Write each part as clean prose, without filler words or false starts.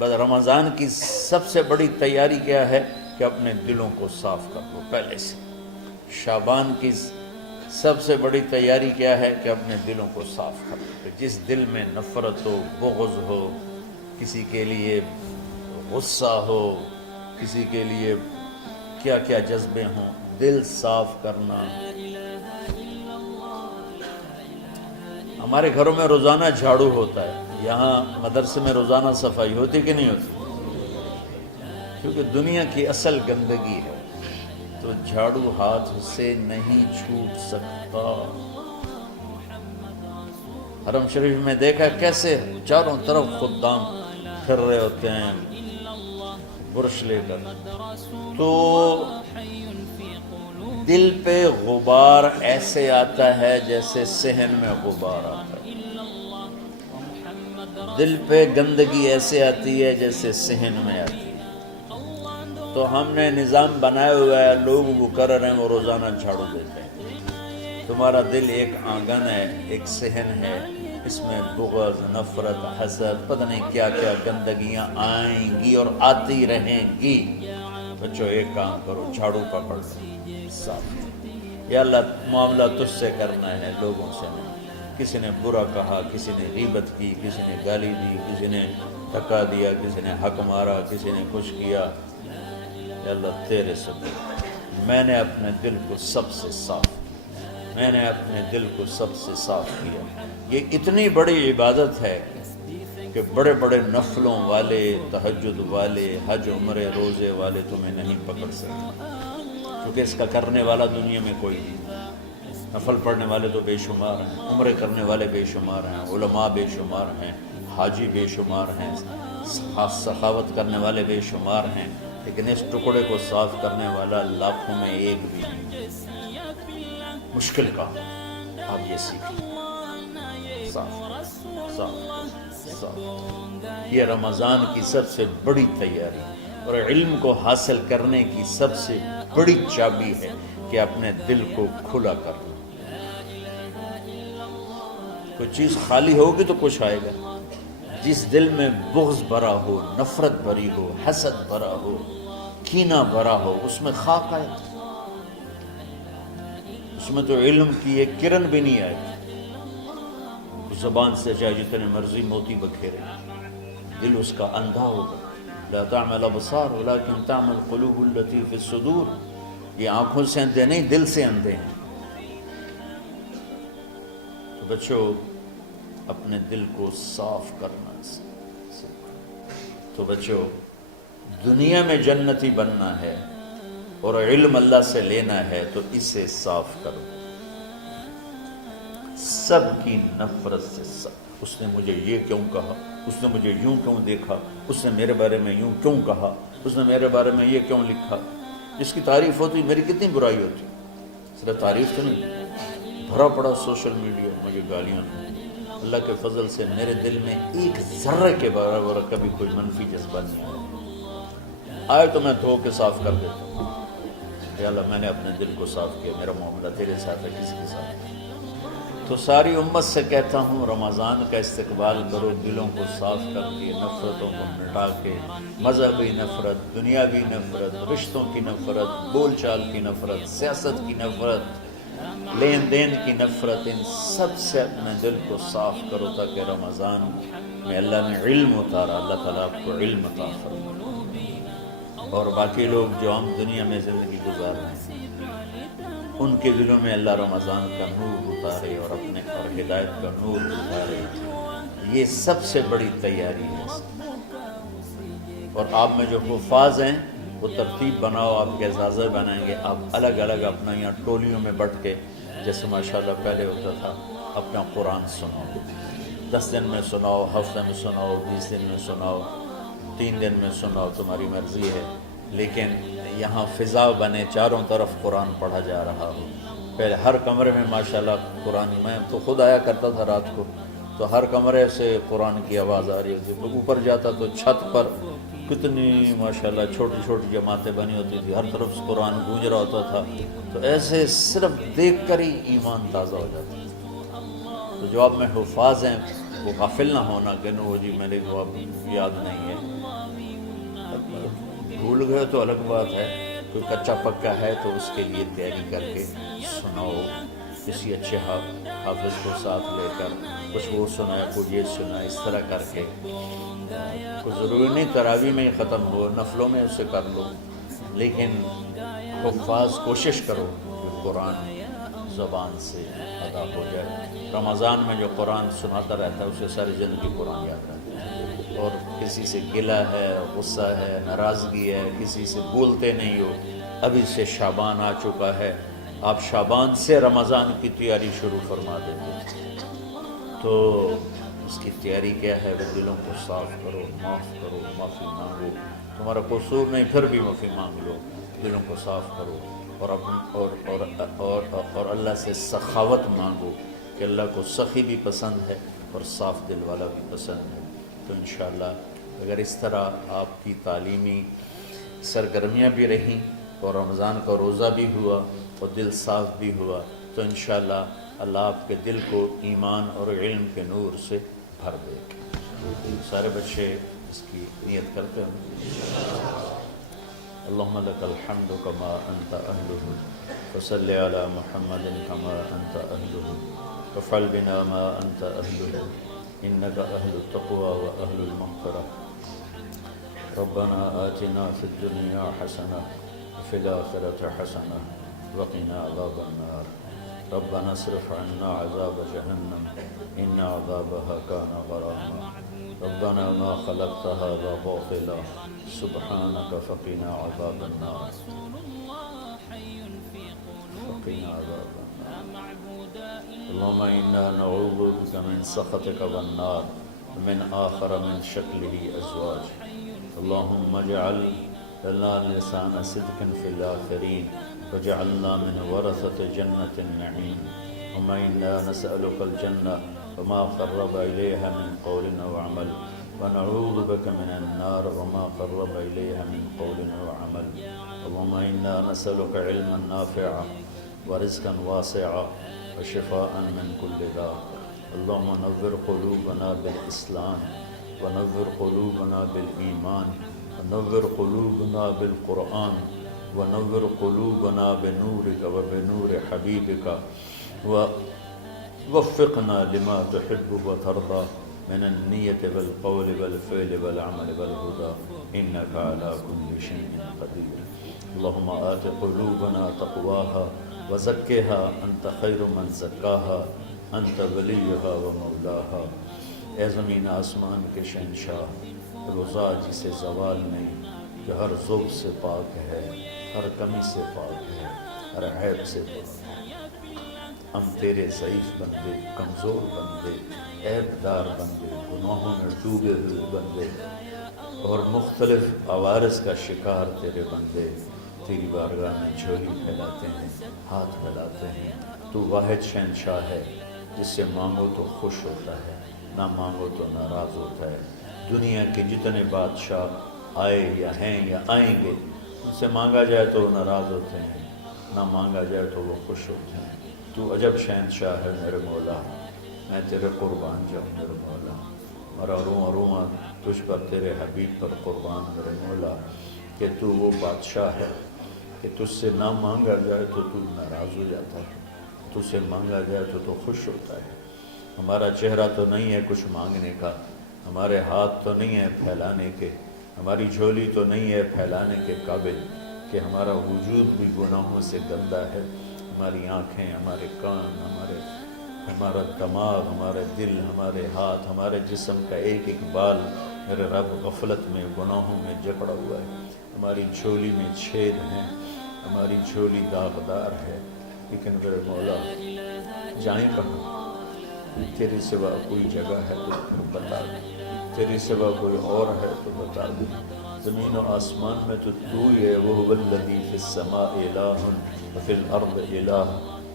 بس رمضان کی سب سے بڑی تیاری کیا ہے کہ اپنے دلوں کو صاف کر لو پہلے سے۔ شعبان کی سب سے بڑی تیاری کیا ہے کہ اپنے دلوں کو صاف کر لو۔ جس دل میں نفرت ہو، بغض ہو، کسی کے لیے غصہ ہو، کسی کے لیے کیا کیا جذبے ہوں، دل صاف کرنا۔ ہمارے گھروں میں روزانہ جھاڑو ہوتا ہے، یہاں مدرسے میں روزانہ صفائی ہوتی کہ نہیں ہوتی؟ کیونکہ دنیا کی اصل گندگی ہے تو جھاڑو ہاتھ سے نہیں چھوٹ سکتا۔ حرم شریف میں دیکھا کیسے چاروں طرف خدام پھر رہے ہوتے ہیں برش لے کر، تو دل پہ غبار ایسے آتا ہے جیسے صحن میں غبار آتا ہے، دل پہ گندگی ایسے آتی ہے جیسے صحن میں آتی ہے۔ تو ہم نے نظام بنایا ہوا ہے، لوگ وہ کر رہے ہیں، وہ روزانہ جھاڑو دیتے ہیں۔ تمہارا دل ایک آنگن ہے، ایک صحن ہے، اس میں بغض، نفرت، حسد، پتہ نہیں کیا کیا گندگیاں آئیں گی اور آتی رہیں گی۔ بچوں ایک کام کرو، جھاڑو پکڑ لو، صاف۔ یا اللہ معاملہ تجھ سے کرنا ہے، لوگوں سے نہیں۔ کسی نے برا کہا، کسی نے غیبت کی، کسی نے گالی دی، کسی نے دھکا دیا، کسی نے حق مارا، کسی نے کچھ کیا، یا اللہ تیرے سے میں نے اپنے دل کو سب سے صاف کیا، میں نے اپنے دل کو سب سے صاف کیا۔ یہ اتنی بڑی عبادت ہے کہ بڑے بڑے نفلوں والے، تہجد والے، حج عمرے روزے والے تمہیں نہیں پکڑ سکتے، کیونکہ اس کا کرنے والا دنیا میں کوئی نہیں۔ نفل پڑھنے والے تو بے شمار ہیں، عمرے کرنے والے بے شمار ہیں، علماء بے شمار ہیں، حاجی بے شمار ہیں، سخاوت کرنے والے بے شمار ہیں، لیکن اس ٹکڑے کو صاف کرنے والا لاکھوں میں ایک بھی نہیں۔ مشکل کام آپ یہ سیکھیں، صاف صاف صاف۔ یہ رمضان کی سب سے بڑی تیاری اور علم کو حاصل کرنے کی سب سے بڑی چابی ہے کہ اپنے دل کو کھلا کر لو۔ کوئی چیز خالی ہوگی تو کچھ آئے گا۔ جس دل میں بغض بھرا ہو، نفرت بھری ہو، حسد بھرا ہو، کینہ بھرا ہو، اس میں خاک آئے، اس میں تو علم کی ایک کرن بھی نہیں آئے۔ زبان سے چاہے جتنے مرضی موتی بکھیرے، دل اس کا اندھا ہوگا۔ لا تعمل ابصار ولكن تعمل القلوب التي في الصدور۔ یہ آنکھوں سے اندھے نہیں، دل سے اندھے ہیں۔ تو بچوں اپنے دل کو صاف کرنا تو بچوں دنیا میں جنتی بننا ہے اور علم اللہ سے لینا ہے تو اسے صاف کرو۔ سب کی نفرت سے صاف۔ اس نے مجھے یہ کیوں کہا، اس نے مجھے یوں کیوں دیکھا، اس نے میرے بارے میں یوں کیوں کہا، اس نے میرے بارے میں یہ کیوں لکھا۔ جس کی تعریف ہوتی میری کتنی برائی ہوتی، صرف تعریف تو نہیں، بھرا پڑا سوشل میڈیا مجھے گالیاں۔ اللہ کے فضل سے میرے دل میں ایک ذرے کے برابر کبھی کوئی منفی جذبہ نہیں آیا، آئے تو میں دھو کے صاف کر دیتا ہوں۔ یا اللہ میں نے اپنے دل کو صاف کیا، میرا معاملہ تیرے ساتھ ہے، کسی کے ساتھ ہے۔ تو ساری امت سے کہتا ہوں رمضان کا استقبال کرو، دلوں کو صاف کر کے، نفرتوں کو مٹا کے، مذہبی نفرت، دنیاوی نفرت، رشتوں کی نفرت، بول چال کی نفرت، سیاست کی نفرت، لین دین کی نفرت، ان سب سے اپنے دل کو صاف کرو تاکہ رمضان میں اللہ نے علم اتارا، اللہ تعالیٰ آپ کو علم عطا فرمائے، اور باقی لوگ جو ہم دنیا میں زندگی گزار رہے ہیں ان کے دلوں میں اللہ رمضان کا نور اتارے اور اپنے اور ہدایت کا نور اتارے۔ یہ سب سے بڑی تیاری ہے۔ اور آپ میں جو حفاظ ہیں وہ ترتیب بناؤ، آپ کے اعزازہ بنائیں گے، آپ الگ الگ اپنا یہاں ٹولیوں میں بٹ کے، جیسے ماشاءاللہ پہلے ہوتا تھا، اپنا قرآن سناؤ، 10 دن میں سناؤ، ہفتے میں سناؤ، 20 دن میں سناؤ، 3 دن میں سناؤ، تمہاری مرضی ہے، لیکن یہاں فضا بنے، چاروں طرف قرآن پڑھا جا رہا ہو۔ پہلے ہر کمرے میں ماشاءاللہ قرآن، میں تو خود آیا کرتا تھا رات کو، تو ہر کمرے سے قرآن کی آواز آ رہی ہوتی، اوپر جاتا تو چھت پر کتنی ماشاءاللہ چھوٹی چھوٹی جماعتیں بنی ہوتی تھی، ہر طرف سے قرآن گونج رہا ہوتا تھا، تو ایسے صرف دیکھ کر ہی ایمان تازہ ہو جاتا ہے۔ تو جو آپ میں حفاظ ہیں وہ غافل نہ ہونا کہ نو جی میرے کو اب یاد نہیں ہے. بھول گئے تو الگ بات ہے، کوئی کچا پکا ہے تو اس کے لیے تیاری کر کے سناؤ، کسی اچھے حافظ کو ساتھ لے کر کچھ وہ سنائے، کوئی یہ سنائے، اس طرح کر کے. کوئی ضروری نہیں تراویح میں ہی ختم ہو، نفلوں میں اسے کر لو، لیکن حفاظ کوشش کرو کہ قرآن زبان سے ادا ہو جائے. رمضان میں جو قرآن سناتا رہتا ہے اسے ساری زندگی قرآن یاد رہتا ہے. اور کسی سے گلہ ہے، غصہ ہے، ناراضگی ہے، کسی سے بولتے نہیں ہو. ابھی سے شعبان آ چکا ہے، آپ شعبان سے رمضان کی تیاری شروع فرما دیتے. تو اس کی تیاری کیا ہے؟ وہ دلوں کو صاف کرو، معاف کرو، معافی مانگو. تمہارا قصور نہیں پھر بھی معافی مانگ لو، دلوں کو صاف کرو. اور اللہ سے سخاوت مانگو کہ اللہ کو سخی بھی پسند ہے اور صاف دل والا بھی پسند ہے. تو انشاءاللہ اگر اس طرح آپ کی تعلیمی سرگرمیاں بھی رہیں اور رمضان کا روزہ بھی ہوا اور دل صاف بھی ہوا، تو انشاءاللہ اللہ آپ کے دل کو ایمان اور علم کے نور سے بھر دے. سارے بچے اس کی نیت کرتے ہیں. اللہم لک الحمد کما انت اہلہ فصل علی محمد کما انت اہلہ وفعل بنا ما انت اہلہ انک اہل التقوی و اہل المغفرہ. ربنا آتنا فی الدنیا حسنہ وفی الآخرة حسنہ وقنا عذاب النار. ربنا اصرف عنا عذاب جہنم ان عذابها كان غراما. ربنا ما خلقت هذا باطلا سبحانك فقنا عذاب النار. فقنا عذاب النار. اللهم إنا نعوذ بك من سخطك والنار ومن آخر من شكله أزواج. اللهم اجعل لنا لسان صدق في الآخرين وجعلنا من ورثة جنة النعيم. اللهم إنا نسألك الجنة وما قرب إليها من قول أو عمل ونعوذ بك من النار وما قرب إليها من قول أو عمل. اللهم إنا نسألك علما نافعا ورزقا واسعا وشفاء من كل داء. اللهم نور قلوبنا بالإسلام ونور قلوبنا بالإيمان ونور قلوبنا بالقرآن ونور قلوبنا بنورك وبنور حبيبك ووفقنا لما تحب وترضى من النية والقول والفعل والعمل والهدى إنك على كل شيء قدير. اللهم آت قلوبنا تقواها وزكها أنت خير من زكاها أنت وليها ومولاها. اے زمین آسمان کے شہنشاہ، روزہ جسے زوال نہیں، جو ہر ذوق سے پاک ہے، ہر کمی سے پاک ہے، ہر عیب سے پاک ہے. ہم تیرے ضعیف بندے، کمزور بندے، عیب دار بندے، گناہوں میں ڈوبے ہوئے بندے اور مختلف عوارض کا شکار تیرے بندے تیری بارگاہ میں جھولی پھیلاتے ہیں، ہاتھ پھیلاتے ہیں. تو واحد شہنشاہ ہے جس سے مانگو تو خوش ہوتا ہے، نہ مانگو تو ناراض ہوتا ہے. دنیا کے جتنے بادشاہ آئے یا ہیں یا آئیں گے، ان سے مانگا جائے تو وہ ناراض ہوتے ہیں، نہ مانگا جائے تو وہ خوش ہوتے ہیں. تو عجب شہنشاہ ہے میرے مولا، میں تیرے قربان جاؤں میرے مولا. میرا رواں رواں تجھ پر، تیرے حبیب پر قربان میرے مولا، کہ تو وہ بادشاہ ہے کہ تجھ سے نہ مانگا جائے تو تو ناراض ہو جاتا ہے، تجھ سے مانگا جائے تو خوش ہوتا ہے. ہمارا چہرہ تو نہیں ہے کچھ مانگنے کا، ہمارے ہاتھ تو نہیں ہے پھیلانے کے، ہماری جھولی تو نہیں ہے پھیلانے کے قابل، کہ ہمارا وجود بھی گناہوں سے گندا ہے. ہماری آنکھیں، ہمارے کان، ہمارا دماغ، ہمارے دل، ہمارے ہاتھ، ہمارے جسم کا ایک ایک بال میرے رب غفلت میں، گناہوں میں جکڑا ہوا ہے. ہماری جھولی میں چھید ہیں، ہماری جھولی داغدار ہے. لیکن میرے مولا جائیں کہاں؟ تیرے سوا کوئی جگہ ہے تو بتا دے، تیرے سوا کوئی اور ہے تو بتا دے. زمین و آسمان میں تو تو ہی ہے. وَهُوَ الَّذِي فِي السَّمَاءِ إِلَٰهٌ وَفِي الْأَرْضِ إِلَٰهٌ.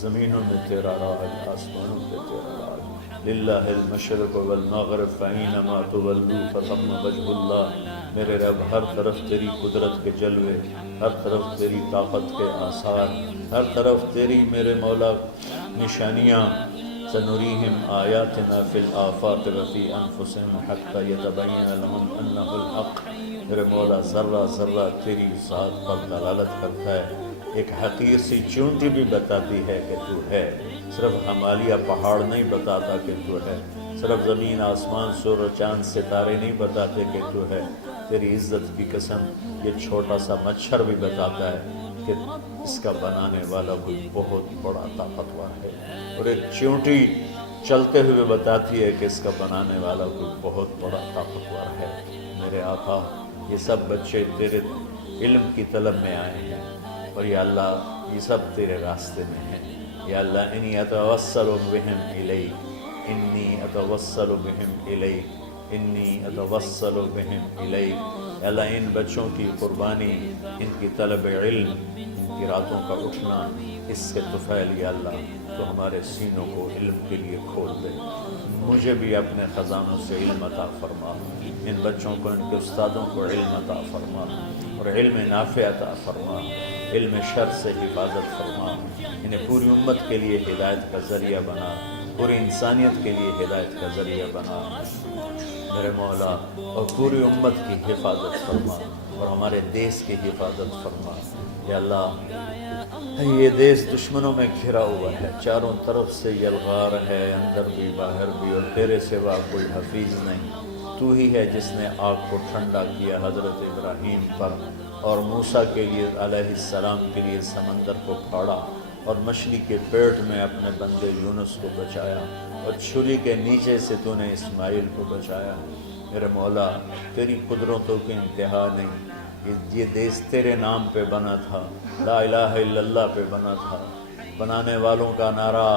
زمینوں میں تیرا راج، آسمانوں پہ تیرا راج. لِلَّهِ الْمَشْرِقُ وَالْمَغْرِبُ فَأَيْنَمَا تُوَلُّوا فَثَمَّ وَجْهُ اللَّهِ. میرے رب ہر طرف تیری قدرت کے جلوے، ہر طرف تیری طاقت کے آثار، ہر طرف تیری میرے مولا نشانیاں سنريهم آياتنا في الآفاق وفي أنفسهم حتى يتبين لهم أنه الحق. میرے مولا ذرہ ذرہ تیری ذات پر دلالت کرتا ہے، ایک حقیر سی چونٹی بھی بتاتی ہے کہ تو ہے، صرف ہمالیہ پہاڑ نہیں بتاتا کہ تو ہے، صرف زمین آسمان سور و چاند ستارے نہیں بتاتے کہ تو ہے، تیری عزت کی قسم یہ چھوٹا سا مچھر بھی بتاتا ہے کہ اس کا بنانے والا کوئی بہت بڑا طاقتور ہے، اور ایک چونٹی چلتے ہوئے بتاتی ہے کہ اس کا بنانے والا کوئی بہت بڑا طاقتور ہے۔ میرے آقا یہ سب بچے تیرے علم کی طلب میں آئے ہیں، اور یا اللہ یہ سب تیرے راستے میں ہیں۔ یا اللہ انی اتوسل بہم الیک، انی اتوسل بہم الیک، انی اتوسل بہم الیک۔ یا اللہ ان بچوں کی قربانی، ان کی طلب علم، ان کی راتوں کا اٹھنا، اس سے طفیل یا اللہ تو ہمارے سینوں کو علم کے لیے کھول دے۔ مجھے بھی اپنے خزانوں سے علم عطا فرما، ان بچوں کو، ان کے استادوں کو علم عطا فرما، اور علم نافع عطا فرما، علم شر سے حفاظت فرما، انہیں پوری امت کے لیے ہدایت کا ذریعہ بنا، پوری انسانیت کے لیے ہدایت کا ذریعہ بنا میرے مولا، اور پوری امت کی حفاظت فرما، اور ہمارے دیس کی حفاظت فرما۔ یا اللہ یہ دیس دشمنوں میں گھرا ہوا ہے، چاروں طرف سے یلغار ہے، اندر بھی باہر بھی، اور تیرے سوا کوئی حفیظ نہیں۔ تو ہی ہے جس نے آگ کو ٹھنڈا کیا حضرت ابراہیم پر، اور موسیٰ کے لیے علیہ السلام کے لیے سمندر کو پھاڑا، اور مچھلی کے پیٹ میں اپنے بندے یونس کو بچایا، اور چھری کے نیچے سے تو نے اسماعیل کو بچایا۔ میرے مولا تیری قدرتوں کی انتہا نہیں، یہ دیس تیرے نام پہ بنا تھا، لا الہ الا اللہ پہ بنا تھا۔ بنانے والوں کا نعرہ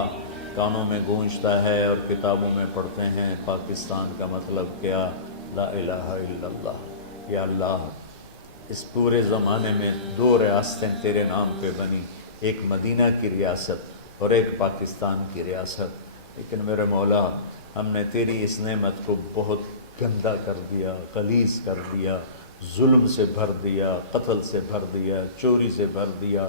کانوں میں گونجتا ہے اور کتابوں میں پڑھتے ہیں، پاکستان کا مطلب کیا؟ لا الہ الا اللہ۔ یا اللہ اس پورے زمانے میں 2 ریاستیں تیرے نام پہ بنی، ایک مدینہ کی ریاست اور ایک پاکستان کی ریاست، لیکن میرے مولا ہم نے تیری اس نعمت کو بہت گندا کر دیا، غلیظ کر دیا، ظلم سے بھر دیا، قتل سے بھر دیا، چوری سے بھر دیا،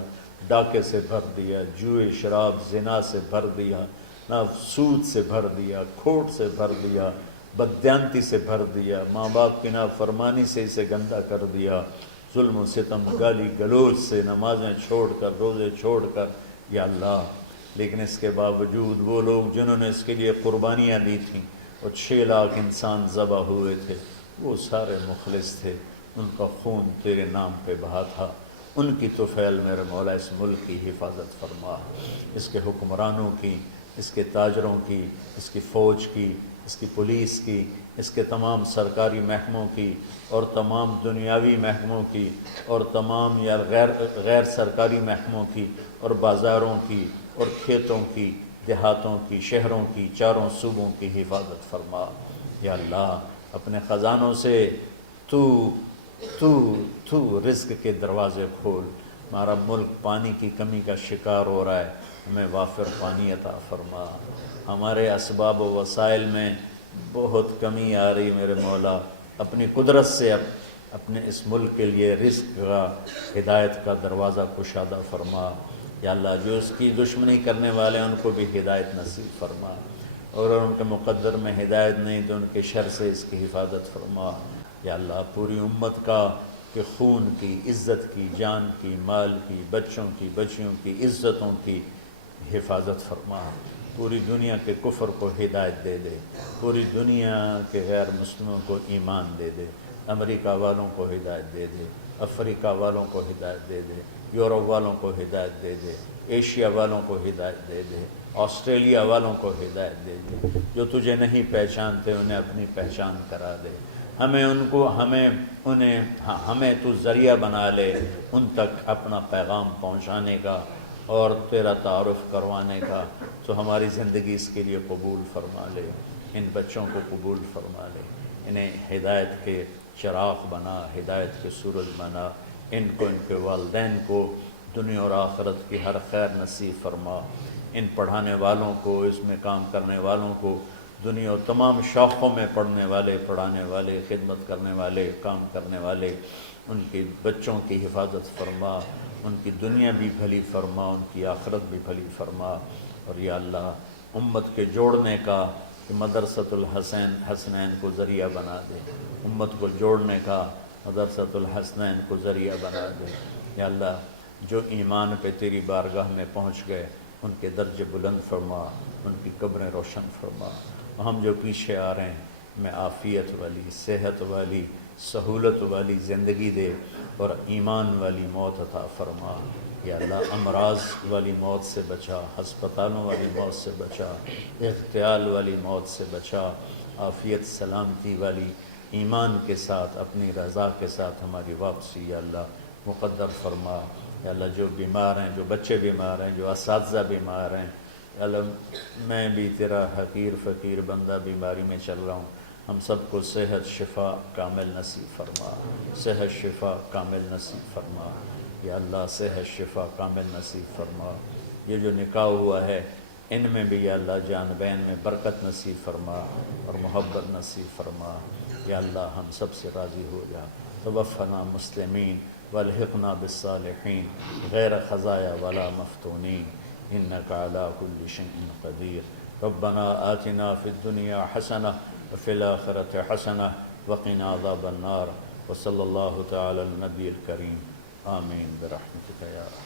ڈاکے سے بھر دیا، جوئے شراب زنا سے بھر دیا، نہ سود سے بھر دیا، کھوٹ سے بھر دیا، بددیانتی سے بھر دیا، ماں باپ کی نافرمانی سے اسے گندا کر دیا، ظلم و ستم، گالی گلوچ سے، نمازیں چھوڑ کر، روزے چھوڑ کر، یا اللہ۔ لیکن اس کے باوجود وہ لوگ جنہوں نے اس کے لیے قربانیاں دی تھیں، اور 6 لاکھ انسان ذبح ہوئے تھے، وہ سارے مخلص تھے، ان کا خون تیرے نام پہ بہا تھا۔ ان کی طفیل میرے مولا اس ملک کی حفاظت فرما، اس کے حکمرانوں کی، اس کے تاجروں کی، اس کی فوج کی، اس کی پولیس کی، اس کے تمام سرکاری محکموں کی، اور تمام دنیاوی محکموں کی، اور تمام یا غیر سرکاری محکموں کی، اور بازاروں کی، اور کھیتوں کی، دیہاتوں کی، شہروں کی، چاروں صوبوں کی حفاظت فرما۔ یا اللہ اپنے خزانوں سے تو رزق کے دروازے کھول۔ ہمارا ملک پانی کی کمی کا شکار ہو رہا ہے، ہمیں وافر پانی عطا فرما۔ ہمارے اسباب و وسائل میں بہت کمی آ رہی میرے مولا، اپنی قدرت سے اپنے اس ملک کے لیے رزق کا، ہدایت کا دروازہ کشادہ فرما۔ یا اللہ جو اس کی دشمنی کرنے والے ہیں ان کو بھی ہدایت نصیب فرما، اور ان کے مقدر میں ہدایت نہیں تو ان کے شر سے اس کی حفاظت فرما۔ یا اللہ پوری امت کا کہ خون کی، عزت کی، جان کی، مال کی، بچوں کی، بچیوں کی، عزتوں کی حفاظت فرما۔ پوری دنیا کے کفر کو ہدایت دے دے، پوری دنیا کے غیر مسلموں کو ایمان دے دے، امریکہ والوں کو ہدایت دے دے، افریقہ والوں کو ہدایت دے دے، یورپ والوں کو ہدایت دے دے، ایشیا والوں کو ہدایت دے دے، آسٹریلیا والوں کو ہدایت دے دے، جو تجھے نہیں پہچانتے انہیں اپنی پہچان کرا دے۔ ہمیں تو ذریعہ بنا لے ان تک اپنا پیغام پہنچانے کا اور تیرا تعارف کروانے کا، تو ہماری زندگی اس کے لیے قبول فرما لے، ان بچوں کو قبول فرما لے، انہیں ہدایت کے چراغ بنا، ہدایت کے سورج بنا، ان کو، ان کے والدین کو دنیا اور آخرت کی ہر خیر نصیب فرما، ان پڑھانے والوں کو، اس میں کام کرنے والوں کو، دنیا اور تمام شاخوں میں پڑھنے والے، پڑھانے والے، خدمت کرنے والے، کام کرنے والے، ان کے بچوں کی حفاظت فرما، ان کی دنیا بھی بھلی فرما، ان کی آخرت بھی بھلی فرما۔ اور یا اللہ امت کے جوڑنے کا کہ مدرسۃ الحسین حسنین کو ذریعہ بنا دے، امت کو جوڑنے کا مدرسۃ الحسنین کو ذریعہ بنا دے۔ یا اللہ جو ایمان پہ تیری بارگاہ میں پہنچ گئے ان کے درجے بلند فرما، ان کی قبریں روشن فرما۔ ہم جو پیچھے آ رہے ہیں میں عافیت والی، صحت والی، سہولت والی زندگی دے اور ایمان والی موت عطا فرما۔ یا اللہ امراض والی موت سے بچا، ہسپتالوں والی موت سے بچا، اغتیال والی موت سے بچا، عافیت سلامتی والی ایمان کے ساتھ اپنی رضا کے ساتھ ہماری واپسی یا اللہ مقدر فرما۔ یا اللہ جو بیمار ہیں، جو بچے بیمار ہیں، جو اساتذہ بیمار ہیں، یا اللہ میں بھی تیرا حقیر فقیر بندہ بیماری میں چل رہا ہوں، ہم سب کو صحت شفا کامل نصیب فرما، صحت شفا کامل نصیب فرما۔ یا اللہ صحت شفا کامل نصیب فرما۔ یہ جو نکاح ہوا ہے ان میں بھی یا اللہ جان بین میں برکت نصیب فرما اور محبت نصیب فرما۔ یا اللہ ہم سب سے راضی ہو جا۔ توفنا مسلمین والحقنا بالصالحین غیر خزایا ولا مفتونین انک علی کل شیء قدیر۔ ربنا آتنا فی الدنیا حسنہ وفی الآخرۃ حسنہ وقنا عذاب النار۔ وصلی اللہ تعالی علی النبی الکریم آمین برحمتک یا